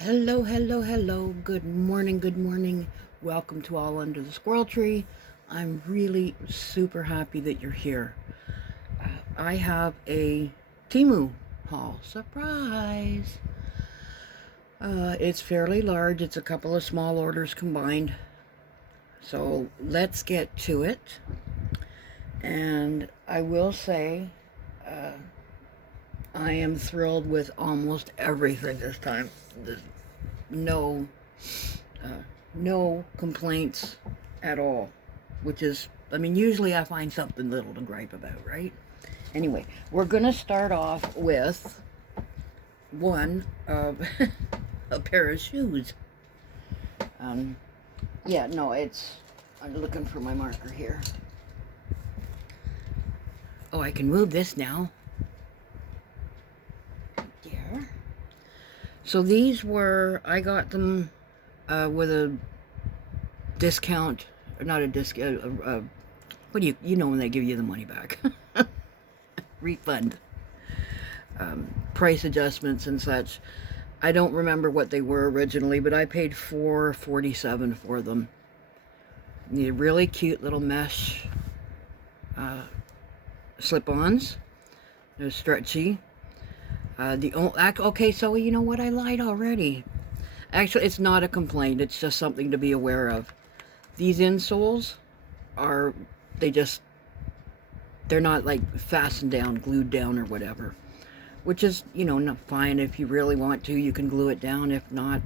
Hello, hello, hello. Good morning, good morning. Welcome to All Under the Squirrel Tree. I'm really super happy that you're here. I have a Temu haul. Surprise! It's fairly large, it's a couple of small orders combined. So let's get to it. And I will say, uh, I am thrilled with almost everything this time. There's no Uh, no complaints at all, which is, I mean, usually I find something little to gripe about, right? Anyway, we're going to start off with one of a pair of shoes. Um, yeah, no, I'm looking for my marker here. Oh, I can move this now. There. So these were, I got them with a discount, or not a discount, what do you know when they give you the money back? Refund. Price adjustments and such. I don't remember what they were originally, but I paid $4.47 for them. They're really cute little mesh slip-ons. They're stretchy. Okay, so you know what? I lied already. Actually, it's not a complaint. It's just something to be aware of. These insoles are, they just, they're not like fastened down, glued down or whatever. Which is, not fine. If you really want to, you can glue it down. If not,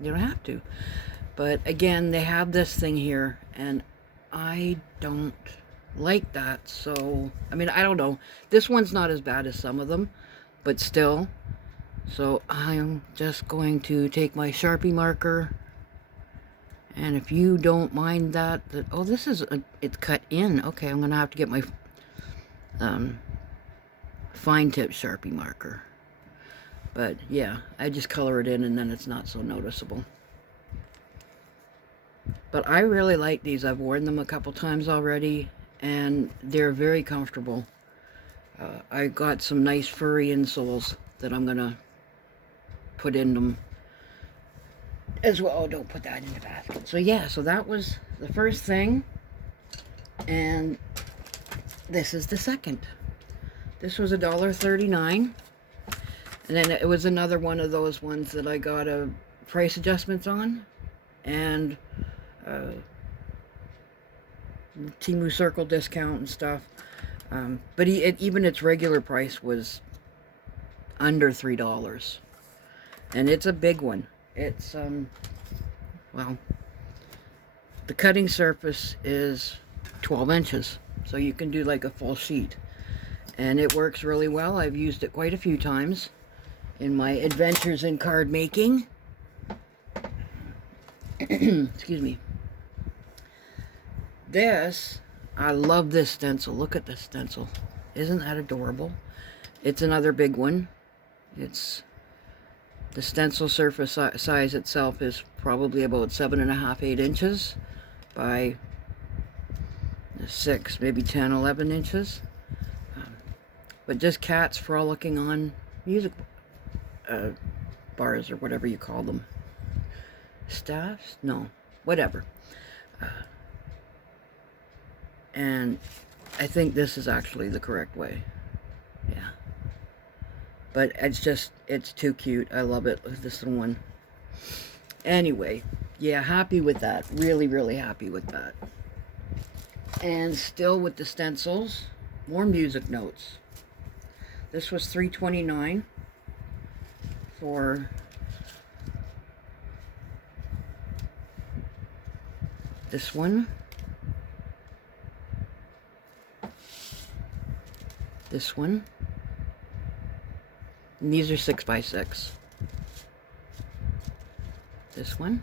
you don't have to. But again, they have this thing here, and I don't like that. So, I mean, I don't know. This one's not as bad as some of them, but still. So I'm just going to take my Sharpie marker, and if you don't mind oh, it's cut in. Okay, I'm gonna have to get my fine tip Sharpie marker. But yeah, I just color it in and then it's not so noticeable. But I really like these. I've worn them a couple times already and they're very comfortable. I got some nice furry insoles that I'm gonna put in them as well. Oh, don't put that in the basket. So yeah, so that was the first thing, and this is the second. This was $1.39, and then it was another one of those ones that I got a price adjustments on, and Temu Circle discount and stuff. But even its regular price was under $3, and it's a big one. It's well, the cutting surface is 12 inches, so you can do like a full sheet, and it works really well. I've used it quite a few times in my adventures in card making. Excuse me. I love this stencil. Look at this stencil. Isn't that adorable? It's another big one. The stencil surface size itself is probably about 7.5, 8 inches by 6, maybe 10, 11 inches. But just cats frolicking on music bars or whatever you call them. Staffs? No, whatever. And I think this is actually the correct way. Yeah. But it's too cute. I love it. This little one. Anyway, yeah, happy with that. Really, really happy with that. And still with the stencils, more music notes. This was $3.29 for this one. This one. And these are 6x6. This one.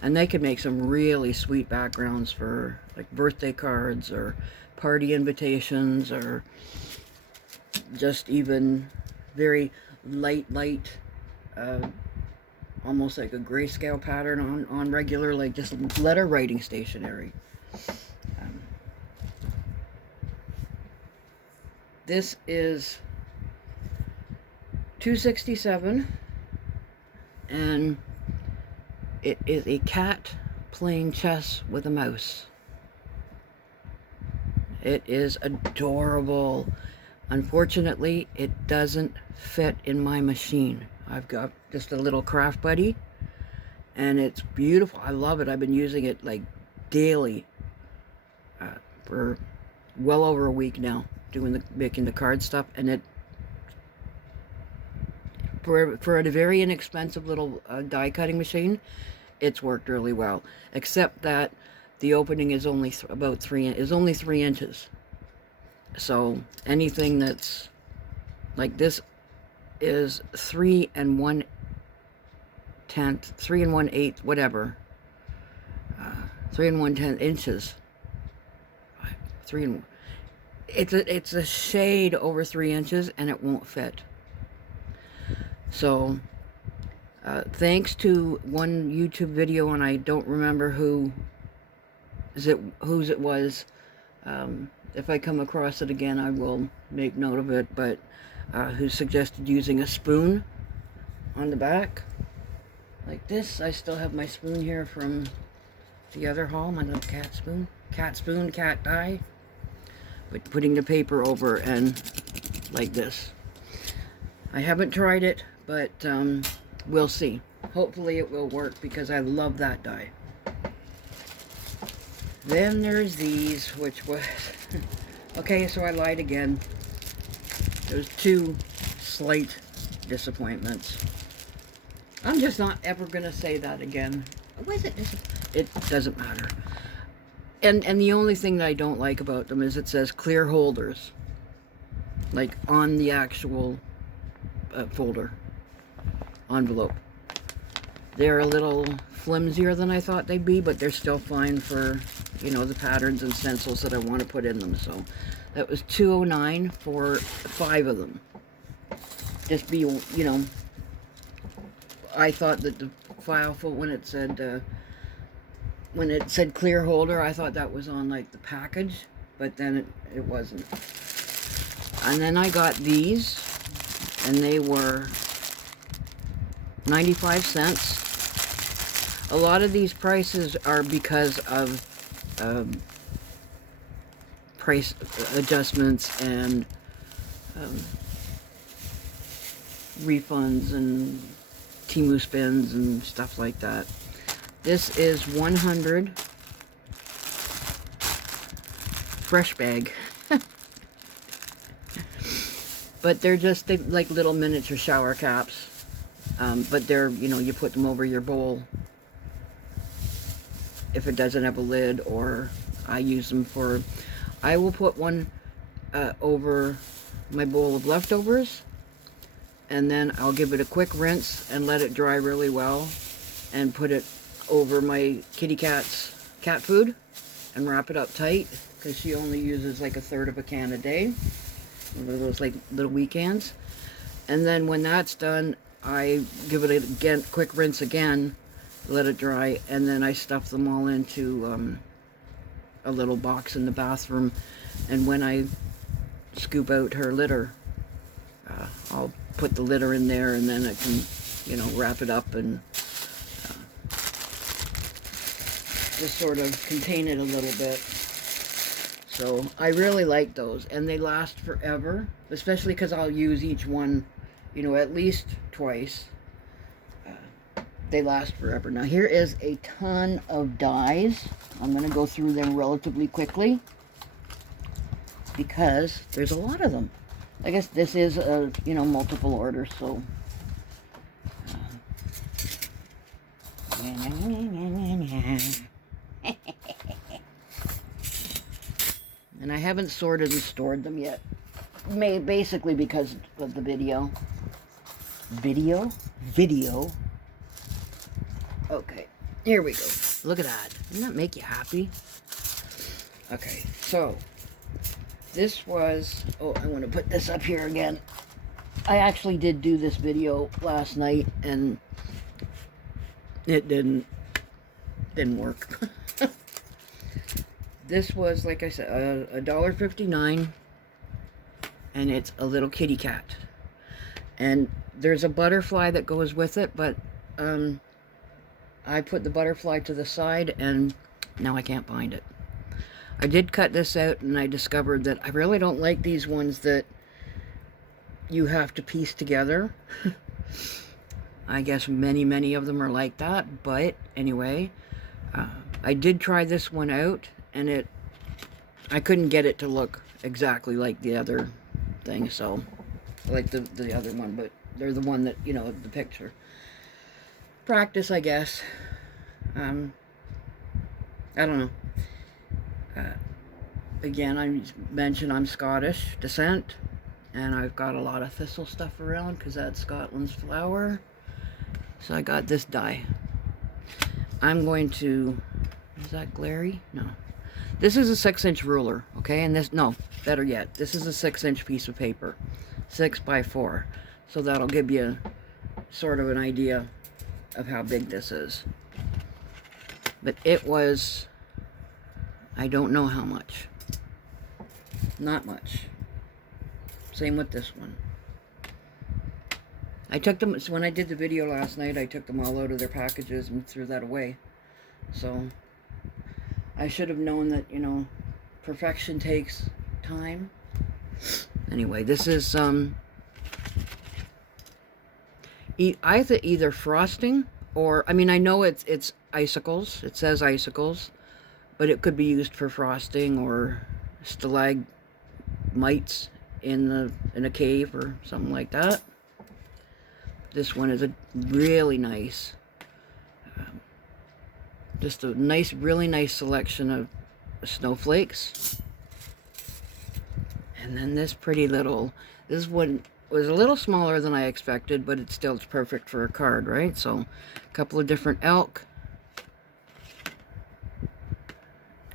And they could make some really sweet backgrounds for like birthday cards or party invitations, or just even very light, almost like a grayscale pattern on regular, like just letter writing stationery. This is $2.67, and it is a cat playing chess with a mouse. It is adorable. Unfortunately, it doesn't fit in my machine. I've got just a little craft buddy, and it's beautiful. I love it. I've been using it like daily for well over a week now, making the card stuff, and it for a very inexpensive little die cutting machine, it's worked really well. Except that the opening is only about 3 inches. So anything that's like this is 3 1/10, 3 1/8, whatever. 3 1/10 inches. It's a shade over 3 inches, and it won't fit. So thanks to one YouTube video, and I don't remember whose it was. If I come across it again, I will make note of it, but who suggested using a spoon on the back like this. I still have my spoon here from the other haul, my little cat spoon, cat die, but putting the paper over and like this. I haven't tried it, but we'll see. Hopefully it will work, because I love that die. Then there's these, which was okay, so I lied again. There's 2 slight disappointments. I'm just not ever gonna say that again. Was it? It doesn't matter. And the only thing that I don't like about them is it says clear holders, like on the actual folder envelope. They're a little flimsier than I thought they'd be, but they're still fine for, you know, the patterns and stencils that I want to put in them. So that was $2.09 for 5 of them. Just be, you know, I thought that the file when it said clear holder, I thought that was on like the package, but then it wasn't. And then I got these, and they were 95 cents. A lot of these prices are because of price adjustments and refunds and Temu spins and stuff like that. This is 100 fresh bag. But they're just like little miniature shower caps. But they're, you know, you put them over your bowl if it doesn't have a lid, or I use them for, I will put one over my bowl of leftovers, and then I'll give it a quick rinse and let it dry really well, and put it over my kitty cat's cat food and wrap it up tight, because she only uses like 1/3 of a can a day, one of those like little weekends. And then when that's done, I give it a quick rinse again, let it dry, and then I stuff them all into a little box in the bathroom. And when I scoop out her litter, I'll put the litter in there, and then I can, you know, wrap it up and just sort of contain it a little bit. So I really like those, and they last forever, especially because I'll use each one, you know, at least twice. They last forever. Now here is a ton of dies. I'm going to go through them relatively quickly because there's a lot of them. I guess this is a, you know, multiple order, so and I haven't sorted and stored them yet. Basically because of the video. Video. Okay, here we go. Look at that. Doesn't that make you happy? Okay, so this was, oh, I want to put this up here again. I actually did do this video last night, and it didn't work. This was, like I said, $1.59, and it's a little kitty cat. And there's a butterfly that goes with it, but I put the butterfly to the side and now I can't find it. I did cut this out and I discovered that I really don't like these ones that you have to piece together. I guess many of them are like that, but anyway, I did try this one out and I couldn't get it to look exactly like the other thing, so like the other one, but they're the one that, you know, the picture. Practice, I guess. I don't know. Again, I mentioned I'm Scottish descent, and I've got a lot of thistle stuff around because that's Scotland's flower. So I got this die. I'm going to, is that glary? No. This is a 6-inch ruler, okay? And this, no, better yet, this is a 6-inch piece of paper, 6 by 4. So that'll give you sort of an idea of how big this is. But it was, I don't know how much. Not much. Same with this one. I took them, so when I did the video last night, I took them all out of their packages and threw that away. So I should have known that, you know, perfection takes time. Anyway, this is either frosting or, I mean, I know it's icicles. It says icicles, but it could be used for frosting or stalagmites in a cave or something like that. This one is a really nice, just a nice, really nice selection of snowflakes. And then this pretty little, this one was a little smaller than I expected, but it's still perfect for a card, right? So a couple of different elk.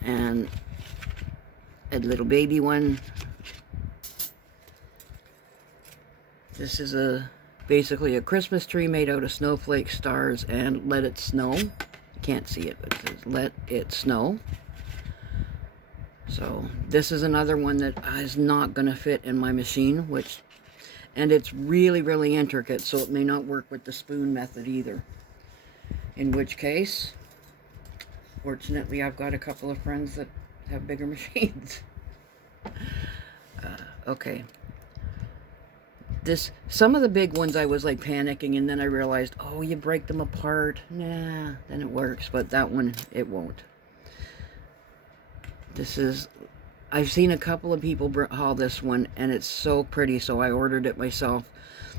And a little baby one. This is basically a Christmas tree made out of snowflakes, stars, and let it snow. You can't see it, but it says let it snow. So this is another one that is not going to fit in my machine, and it's really, really intricate, so it may not work with the spoon method either. In which case, fortunately, I've got a couple of friends that have bigger machines. Okay. Some of the big ones I was like panicking, and then I realized, oh, you break them apart. Nah, then it works, but that one, it won't. I've seen a couple of people haul this one, and it's so pretty, so I ordered it myself.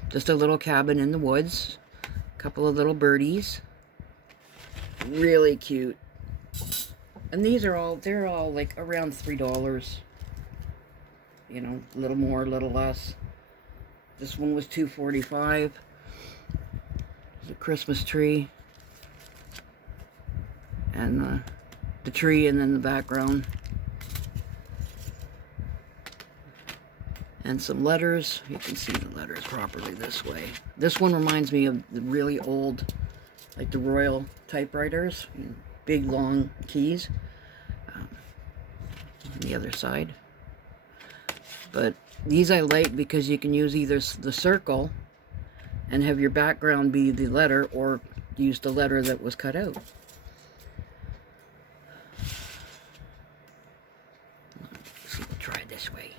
Just a little cabin in the woods, a couple of little birdies. Really cute. And they're all like around $3. You know, a little more, a little less. This one was $2.45. There's a Christmas tree. And the tree, and then the background. And some letters. You can see the letters properly this way. This one reminds me of the really old, like the Royal typewriters. Big, long keys. On the other side. But these I like because you can use either the circle and have your background be the letter, or use the letter that was cut out. Let's see, we'll try this way.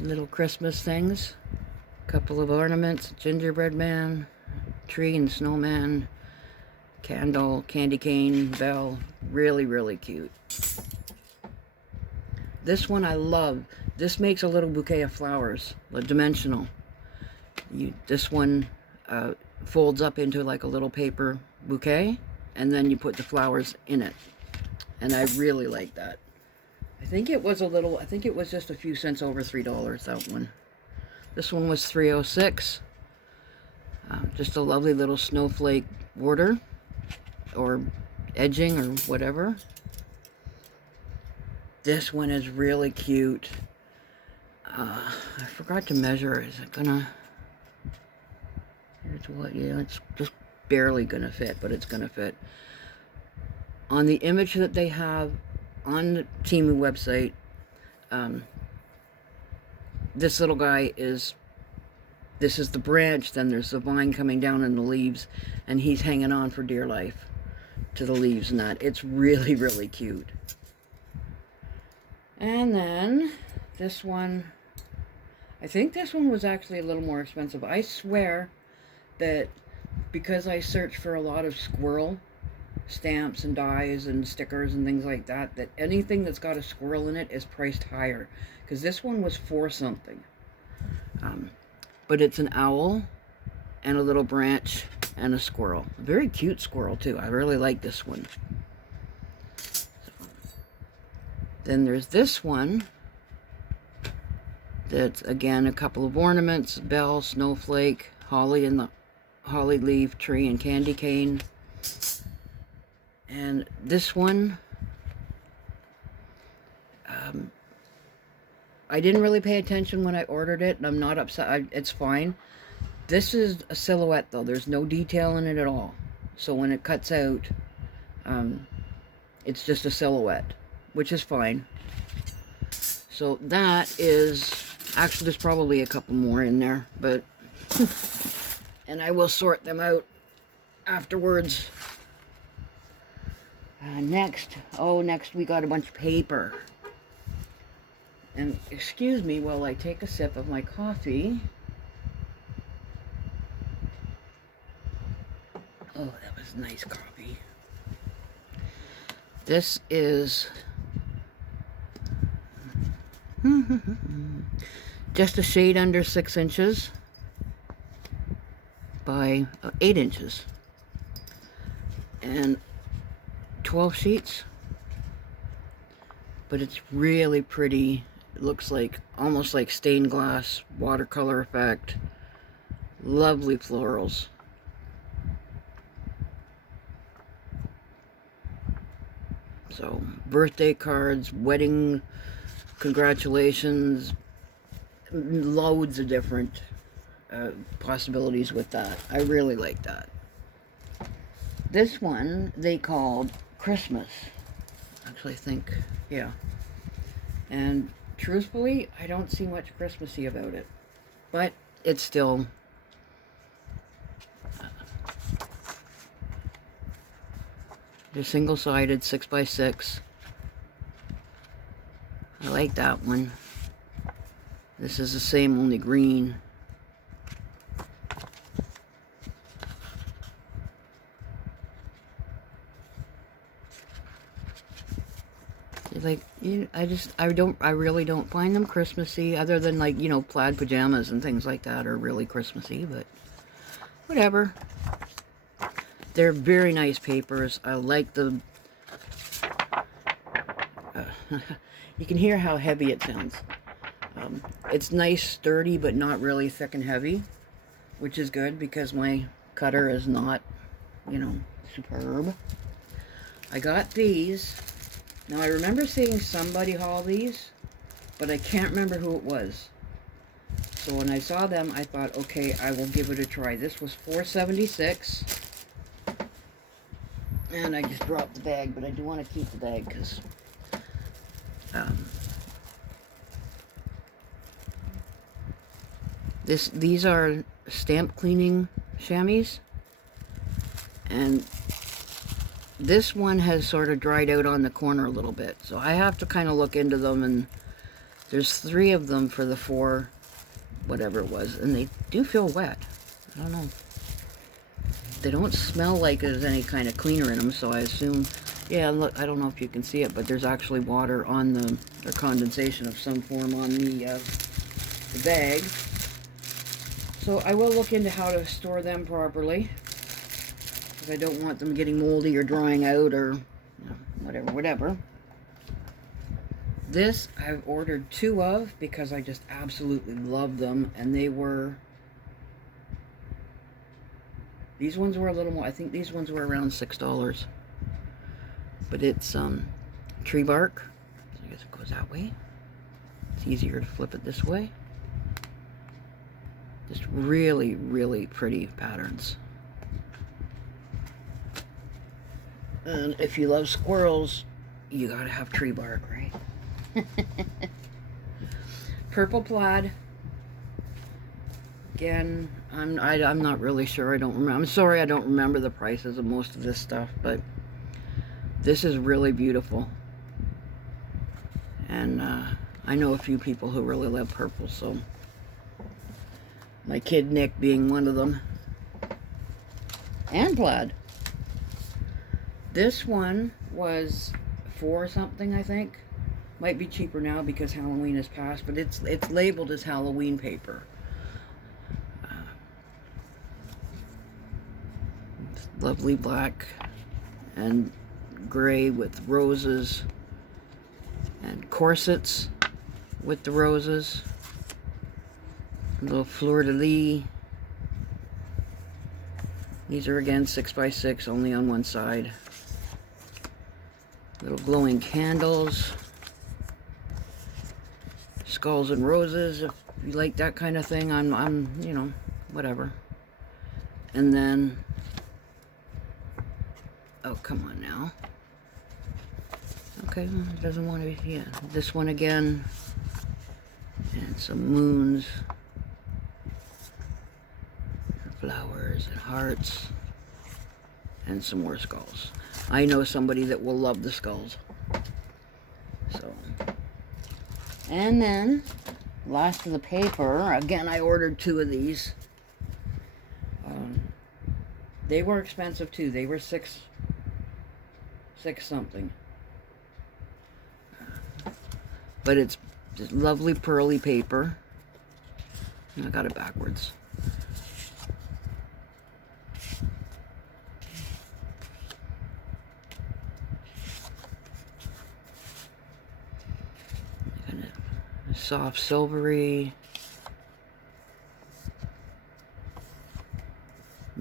Little Christmas things. A couple of ornaments. Gingerbread man. Tree and snowman. Candle. Candy cane. Bell. Really, really cute. This one I love. This makes a little bouquet of flowers, dimensional. This one folds up into like a little paper bouquet, and then you put the flowers in it. And I really like that. I think it was just a few cents over $3, that one. This one was $3.06. Just a lovely little snowflake border, or edging, or whatever. This one is really cute. I forgot to measure. Is it gonna... Here's what, yeah, it's just barely gonna fit, but it's gonna fit. On the image that they have on the Temu website, this little guy is, this is the branch, then there's the vine coming down in the leaves, and he's hanging on for dear life to the leaves and that. It's really, really cute. And then this one, I think this one was actually a little more expensive. I swear that because I search for a lot of squirrel stamps and dies and stickers and things like that, that anything that's got a squirrel in it is priced higher. Because this one was $4 something. But it's an owl and a little branch and a squirrel. A very cute squirrel too. I really like this one. Then there's this one that's, again, a couple of ornaments, bell, snowflake, holly and the holly leaf, tree, and candy cane. And this one, I didn't really pay attention when I ordered it, and I'm not upset. It's fine. This is a silhouette, though. There's no detail in it at all. So when it cuts out, it's just a silhouette, which is fine. So that is, actually there's probably a couple more in there, but, and I will sort them out afterwards. Next we got a bunch of paper. And excuse me while I take a sip of my coffee. Oh, that was nice coffee. This is just a shade under 6 inches by 8 inches. And 12 sheets. But it's really pretty. It looks like, almost like stained glass, watercolor effect. Lovely florals. So, birthday cards, wedding congratulations, loads of different possibilities with that. I really like that. This one they called Christmas. Actually, I think, yeah. And truthfully, I don't see much Christmassy about it. But it's still they're single-sided, 6x6. I like that one. This is the same, only green. Like, I really don't find them Christmassy, other than, like, you know, plaid pajamas and things like that are really Christmassy, but whatever. They're very nice papers. I like the you can hear how heavy it sounds. It's nice, sturdy, but not really thick and heavy, which is good because my cutter is not, you know, superb. I got these. Now, I remember seeing somebody haul these, but I can't remember who it was. So when I saw them, I thought, okay, I will give it a try. This was $4.76. And I just dropped the bag, but I do want to keep the bag because these are stamp cleaning chamois, and this one has sort of dried out on the corner a little bit, so I have to kind of look into them, and there's 3 of them for the 4 whatever it was, and they do feel wet. I don't know. They don't smell like there's any kind of cleaner in them, so I assume, yeah, look, I don't know if you can see it, but there's actually water on them, or condensation of some form on the bag. So I will look into how to store them properly, because I don't want them getting moldy or drying out or, you know, whatever. This I've ordered 2 of because I just absolutely love them, and they were, these ones were a little more, I think these ones were around $6. But it's tree bark, so I guess it goes that way. It's easier to flip it this way. Just really, really pretty patterns. And if you love squirrels, you gotta have tree bark, right? Purple plaid, Again, I'm not really sure. I don't remember. I'm sorry, I don't remember the prices of most of this stuff, but this is really beautiful. And I know a few people who really love purple, so my kid Nick being one of them. And plaid. This one was $4 something, I think. Might be cheaper now because Halloween has passed, but it's labeled as Halloween paper. Lovely black and gray with roses and corsets with the roses. A little fleur-de-lis. These are again 6x6, only on one side. Little glowing candles. Skulls and roses, if you like that kind of thing. I'm you know, whatever. And then, oh, come on now. Okay, it doesn't want to be, yeah. This one again. And some moons. Flowers and hearts. And some more skulls. I know somebody that will love the skulls. So. And then, last of the paper. Again, I ordered 2 of these. They were expensive too. They were six something. But it's just lovely pearly paper. I got it backwards. Kind of soft silvery.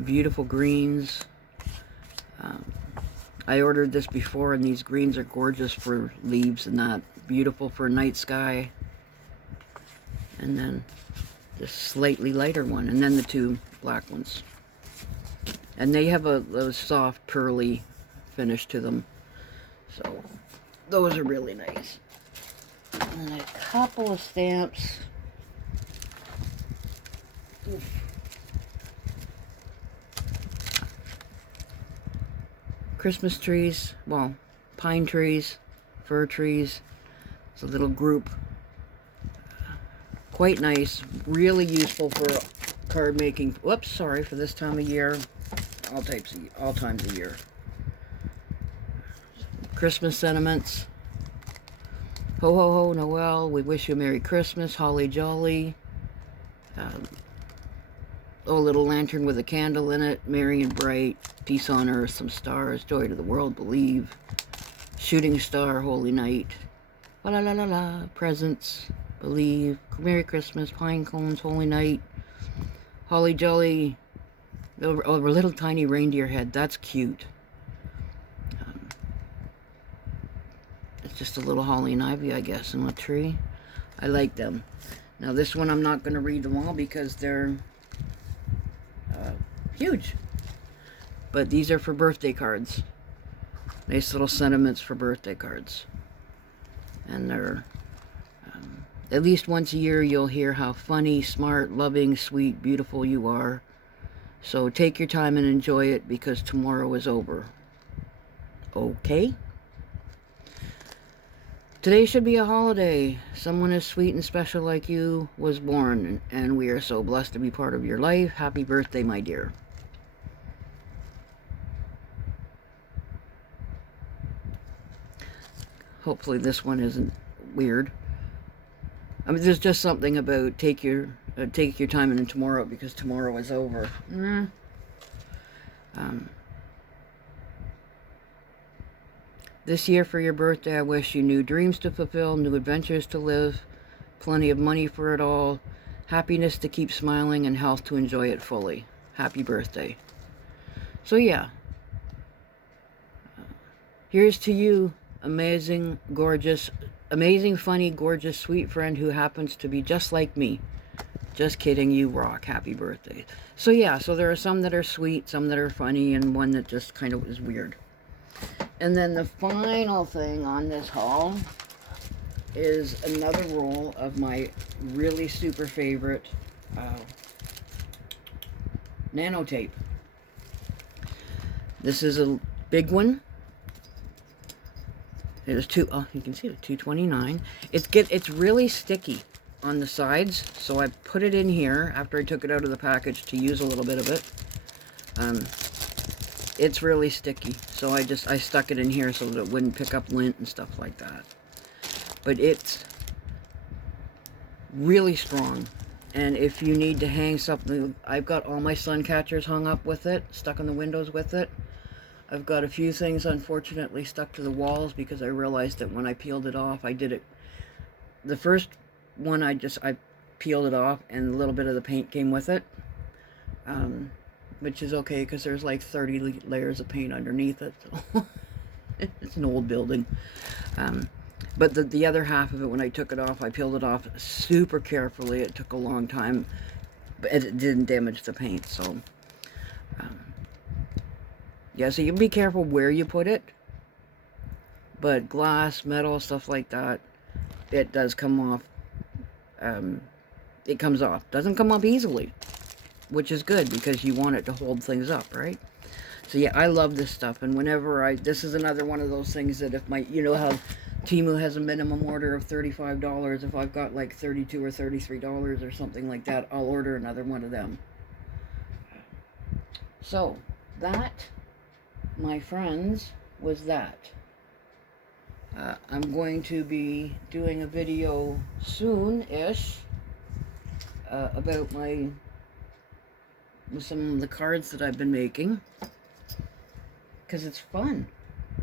Beautiful greens. I ordered this before, and these greens are gorgeous for leaves and that. Beautiful for night sky. And then this slightly lighter one, and then the 2 black ones. And they have a soft pearly finish to them. So those are really nice. And then a couple of stamps. Oof. Christmas trees, well, pine trees, fir trees. It's a little group. Quite nice, really useful for card making. Whoops, sorry, for this time of year. All times of year. Christmas sentiments. Ho ho ho, Noel. We wish you a Merry Christmas. Holly jolly. Oh, a little lantern with a candle in it. Merry and bright. Peace on earth, some stars. Joy to the world, believe. Shooting star, holy night. La la la la la. Presents, believe. Merry Christmas, pine cones, holy night. Holly jolly. Oh, a little tiny reindeer head. That's cute. It's just a little holly and ivy, I guess, in a tree. I like them. Now this one, I'm not going to read them all because they're huge. But these are for birthday cards. Nice little sentiments for birthday cards. And they're, at least once a year you'll hear how funny, smart, loving, sweet, beautiful you are. So take your time and enjoy it because tomorrow is over. Okay? Today should be a holiday. Someone as sweet and special like you was born, and we are so blessed to be part of your life. Happy birthday, my dear. Hopefully this one isn't weird. I mean, there's just something about take your time and tomorrow because tomorrow is over. This year for your birthday, I wish you new dreams to fulfill, new adventures to live, plenty of money for it all, happiness to keep smiling, and health to enjoy it fully. Happy birthday. So yeah, here's to you, amazing, gorgeous, amazing, funny, gorgeous, sweet friend who happens to be just like me. Just kidding, you rock. Happy birthday. So yeah, so there are some that are sweet, some that are funny, and one that just kind of is weird. And then the final thing on this haul is another roll of my really super favorite nano tape. This is a big one. There's two, oh, you can see it, 229. It's really sticky on the sides, so I put it in here after I took it out of the package to use a little bit of it. It's really sticky, so I stuck it in here so that it wouldn't pick up lint and stuff like that. But it's really strong. And if you need to hang something, I've got all my sun catchers hung up with it, stuck on the windows with it. I've got a few things, unfortunately, stuck to the walls because I realized that when I peeled it off, I did it. The first one, I peeled it off, and a little bit of the paint came with it, which is okay because there's like 30 layers of paint underneath it. So it's an old building. But the other half of it, when I took it off, I peeled it off super carefully. It took a long time, but it didn't damage the paint. So, yeah, so you be careful where you put it. But glass, metal, stuff like that, it does come off. It comes off. Doesn't come off easily, which is good because you want it to hold things up, right? So yeah, I love this stuff. And whenever this is another one of those things that if you know how Temu has a minimum order of $35. If I've got like $32 or $33 or something like that, I'll order another one of them. So that, my friends, was that. I'm going to be doing a video soon-ish about some of the cards that I've been making, because it's fun.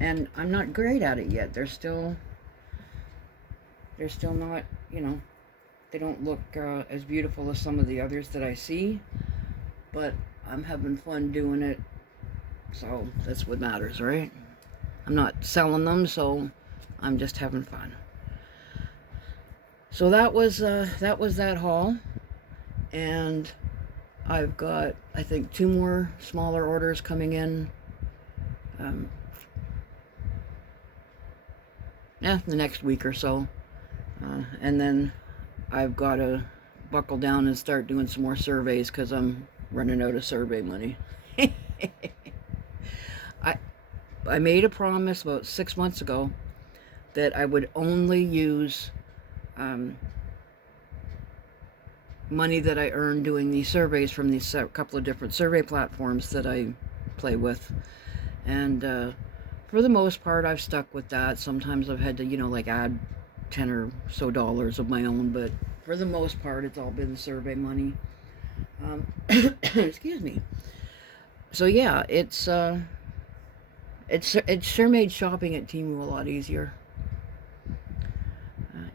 And I'm not great at it yet. They're still not, you know, they don't look as beautiful as some of the others that I see, but I'm having fun doing it, so that's what matters, right? I'm not selling them, so I'm just having fun. So that was that haul, and I've got, I think, 2 more smaller orders coming in. The next week or so. And then I've got to buckle down and start doing some more surveys because I'm running out of survey money. I made a promise about 6 months ago that I would only use money that I earned doing these surveys from these couple of different survey platforms that I play with. And for the most part, I've stuck with that. Sometimes I've had to, you know, like add $10 or so of my own, but for the most part, it's all been survey money. Excuse me. So yeah, it sure made shopping at Temu a lot easier.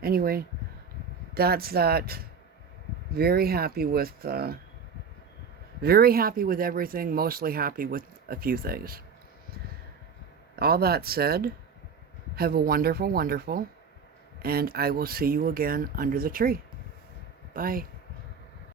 Anyway, that's that. Very happy with everything. Mostly happy with a few things. All that said, have a wonderful, wonderful, and I will see you again under the tree. Bye.